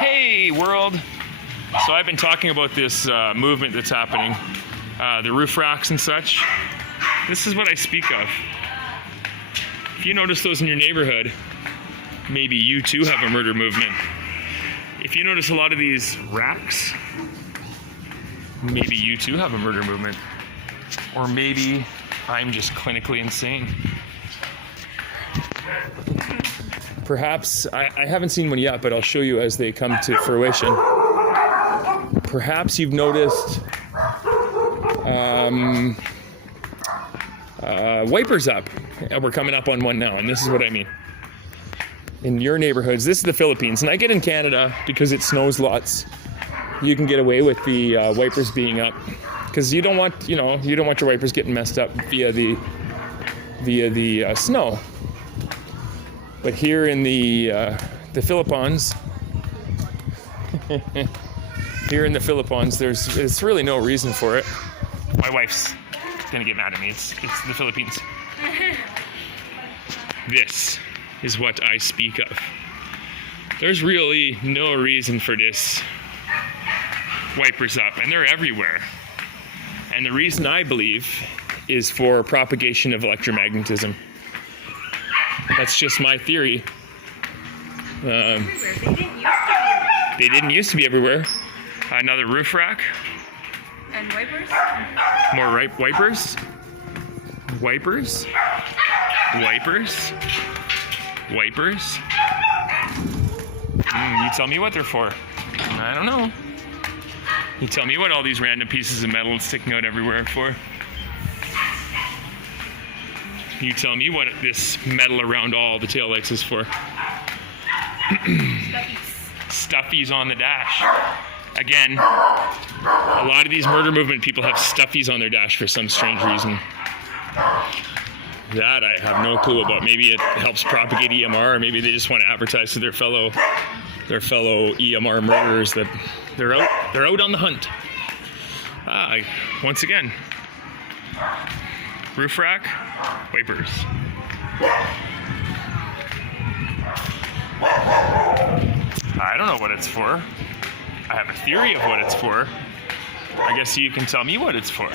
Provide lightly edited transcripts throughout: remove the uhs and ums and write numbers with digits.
Hey world! So I've been talking about this movement that's happening, the roof racks and such. This is what I speak of. If you notice those in your neighborhood, maybe you too have a murder movement. If you notice a lot of these racks, maybe you too have a murder movement. Or maybe I'm just clinically insane. Perhaps, I haven't seen one yet, but I'll show you as they come to fruition. Perhaps you've noticed wipers up. We're coming up on one now, and this is what I mean. In your neighborhoods, this is the Philippines, and I get in Canada because it snows lots. You can get away with the wipers being up because you don't want your wipers getting messed up via the snow. But here in the Philippines, there's really no reason for it. My wife's gonna get mad at me. It's the Philippines. This is what I speak of. There's really no reason for this wipers up, and they're everywhere. And the reason I believe is for propagation of electromagnetism. That's just my theory. They didn't used to be everywhere. Another roof rack. And wipers? More wipers. Wipers. Wipers. Wipers. You tell me what they're for. I don't know. You tell me what all these random pieces of metal sticking out everywhere are for. You tell me what this metal around all the taillights is for. Stuffies on the dash. Again, a lot of these murder movement people have stuffies on their dash for some strange reason. That I have no clue about. Maybe it helps propagate EMR, or maybe they just want to advertise to their fellow EMR murderers that they're out on the hunt. Once again, roof rack, wipers. I don't know what it's for. I have a theory of what it's for. I guess you can tell me what it's for.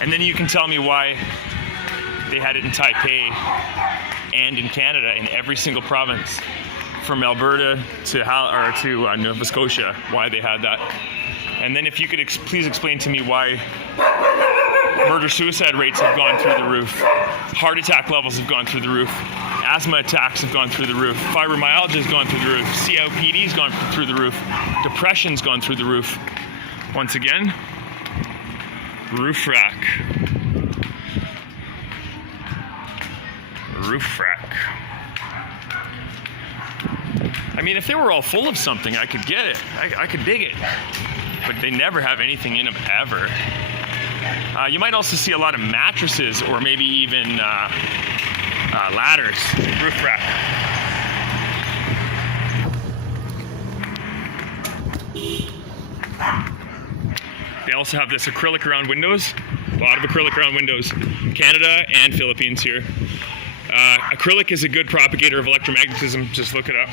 And then you can tell me why they had it in Taipei and in Canada, in every single province, from Alberta to Nova Scotia, why they had that. And then if you could please explain to me why murder-suicide rates have gone through the roof, heart attack levels have gone through the roof, asthma attacks have gone through the roof, fibromyalgia has gone through the roof, COPD has gone through the roof, depression's gone through the roof. Once again, roof rack. Roof rack. I mean, if they were all full of something, I could get it. I could dig it. But they never have anything in them, ever. You might also see a lot of mattresses, or maybe even ladders. Roof rack. They also have this acrylic around windows. A lot of acrylic around windows. Canada and Philippines here. Acrylic is a good propagator of electromagnetism. Just look it up.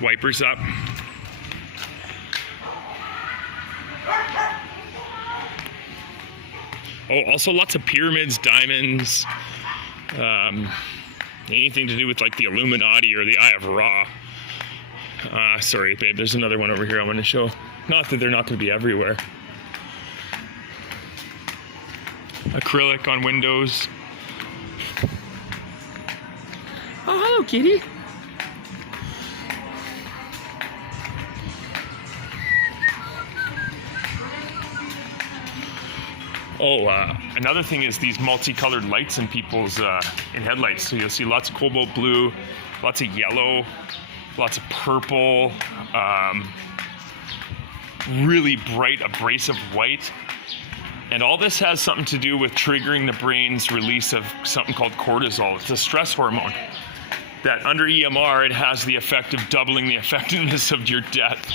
Wipers up. Oh, also lots of pyramids, diamonds, anything to do with like the Illuminati or the Eye of Ra. Sorry, babe, there's another one over here I want to show. Not that they're not going to be everywhere. Acrylic on windows. Oh, hello, kitty. Oh, another thing is these multicolored lights in people's in headlights. So you'll see lots of cobalt blue, lots of yellow, lots of purple, really bright abrasive white. And all this has something to do with triggering the brain's release of something called cortisol. It's a stress hormone that under EMR, it has the effect of doubling the effectiveness of your death.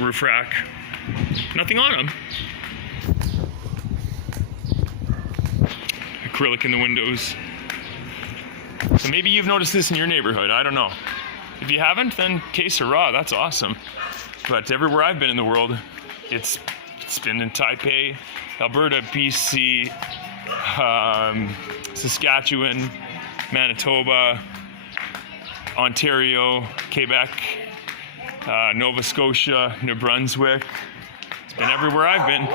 Roof rack, Nothing on them. Acrylic in the windows. So maybe you've noticed this in your neighborhood. I don't know. If you haven't, then que sera, that's awesome. But everywhere I've been in the world, it's been in Taipei, Alberta, BC, Saskatchewan, Manitoba, Ontario, Quebec, Nova Scotia, New Brunswick. It's been everywhere I've been.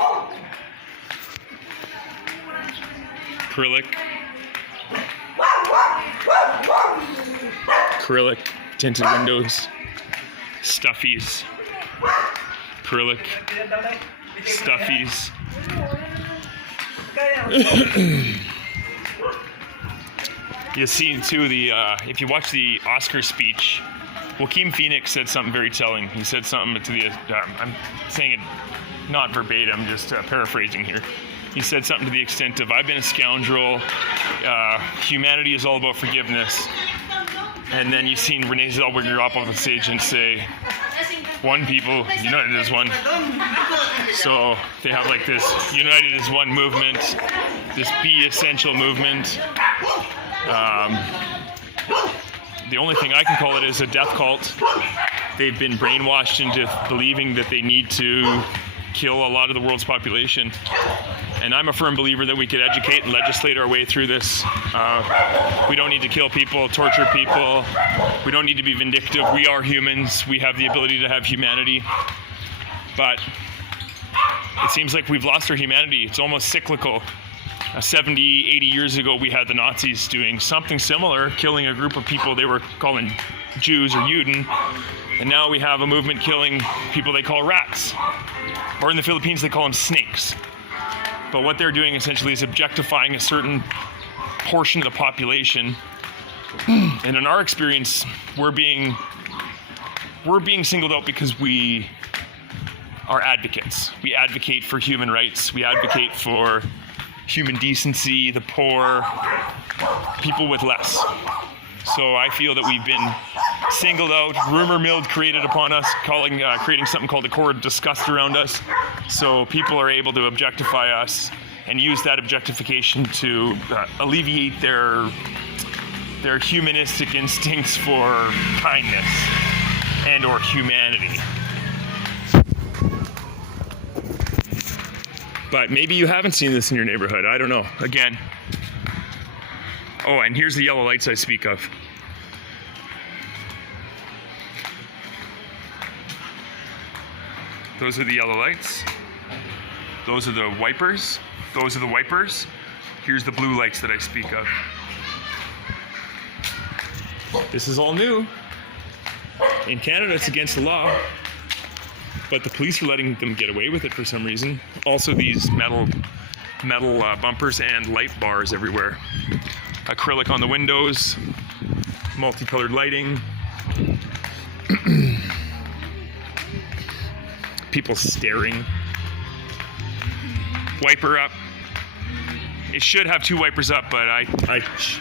Acrylic, tinted windows, stuffies, acrylic, stuffies. You see too if you watch the Oscar speech, Joaquin Phoenix said something very telling. He said something to the I'm saying it not verbatim, just paraphrasing here. He said something to the extent of, "I've been a scoundrel. Humanity is all about forgiveness." And then you've seen Renee Zellweger up on the stage and say, "One people, united as one." So they have like this united as one movement, this be essential movement. The only thing I can call it is a death cult. They've been brainwashed into believing that they need to kill a lot of the world's population. And I'm a firm believer that we could educate and legislate our way through this. We don't need to kill people, torture people. We don't need to be vindictive. We are humans. We have the ability to have humanity. But it seems like we've lost our humanity. It's almost cyclical. 70, 80 years ago, we had the Nazis doing something similar, killing a group of people they were calling Jews or Juden. And now we have a movement killing people they call rats. Or in the Philippines, they call them snakes. But what they're doing essentially is objectifying a certain portion of the population. And in our experience, we're being singled out because we are advocates. We advocate for human rights. We advocate for human decency, the poor, people with less. So I feel that we've been singled out, rumor milled, created upon us, creating something called a core of disgust around us. So people are able to objectify us and use that objectification to alleviate their humanistic instincts for kindness and or humanity. But maybe you haven't seen this in your neighborhood. I don't know. Again. Oh, and here's the yellow lights I speak of. Those are the yellow lights. Those are the wipers. Those are the wipers. Here's the blue lights that I speak of. This is all new. In Canada, it's against the law. But the police are letting them get away with it for some reason. Also these metal bumpers and light bars everywhere. Acrylic on the windows, multicolored lighting. People staring. Wiper up. It should have two wipers up, but I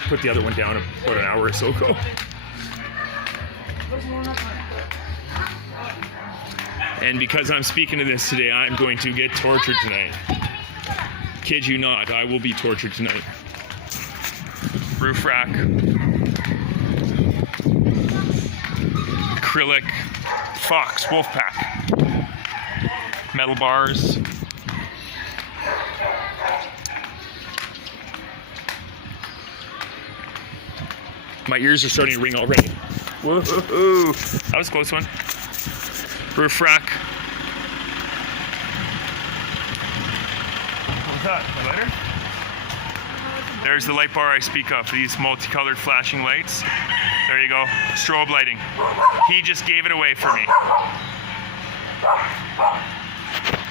put the other one down about an hour or so ago. And because I'm speaking to this today, I'm going to get tortured tonight. Kid you not, I will be tortured tonight. Roof rack. Acrylic. Fox, wolf pack. Metal bars. My ears are starting to ring already. Whoa, that was a close one. Roof rack. What was that? My lighter? There's the light bar I speak of. These multicolored flashing lights. There you go. Strobe lighting. He just gave it away for me.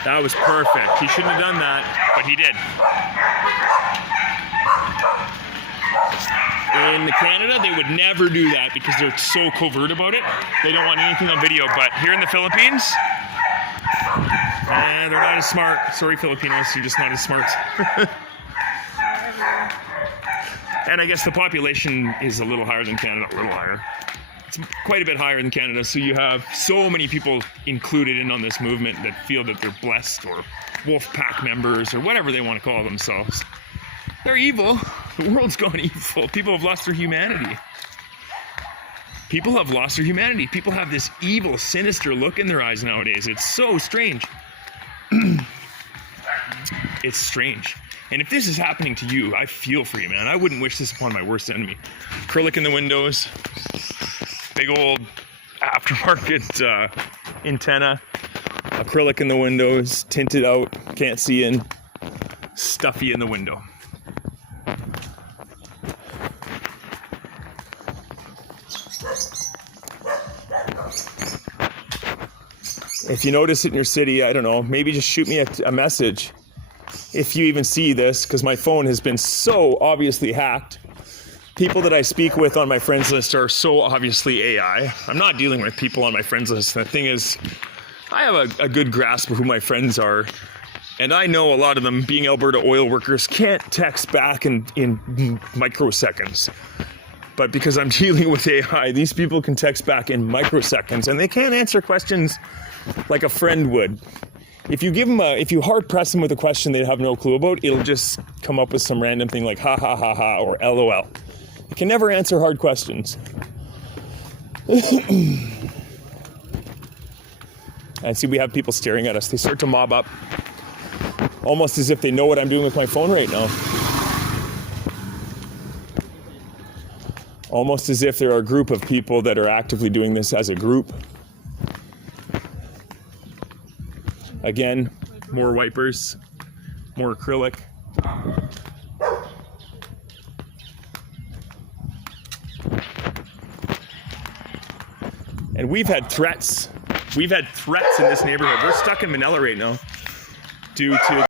That was perfect. He shouldn't have done that, but he did. In Canada, they would never do that because they're so covert about it. They don't want anything on video. But here in the Philippines, they're not as smart. Sorry, Filipinos, you're just not as smart. And I guess the population is a little higher than Canada, a little higher. It's quite a bit higher than Canada, so you have so many people included in on this movement that feel that they're blessed or wolf pack members or whatever they want to call themselves. They're evil. The world's gone evil. People have lost their humanity. People have lost their humanity. People have this evil, sinister look in their eyes nowadays. It's so strange. It's strange. And if this is happening to you, I feel for you, man. I wouldn't wish this upon my worst enemy. Acrylic in the windows. Big old aftermarket antenna. Acrylic in the windows. Tinted out. Can't see in. Stuffy in the window. If you notice it in your city, I don't know, maybe just shoot me a message if you even see this, because my phone has been so obviously hacked. People that I speak with on my friends list are so obviously AI. I'm not dealing with people on my friends list. The thing is, I have a good grasp of who my friends are, and I know a lot of them, being Alberta oil workers, can't text back in microseconds. But because I'm dealing with AI, these people can text back in microseconds, and they can't answer questions like a friend would. If you give them if you hard press them with a question they have no clue about, it'll just come up with some random thing like ha ha ha ha or LOL. It can never answer hard questions. I see we have people staring at us. They start to mob up, almost as if they know what I'm doing with my phone right now. Almost as if there are a group of people that are actively doing this as a group. Again, more wipers, more acrylic. And we've had threats. We've had threats in this neighborhood. We're stuck in Manila right now due to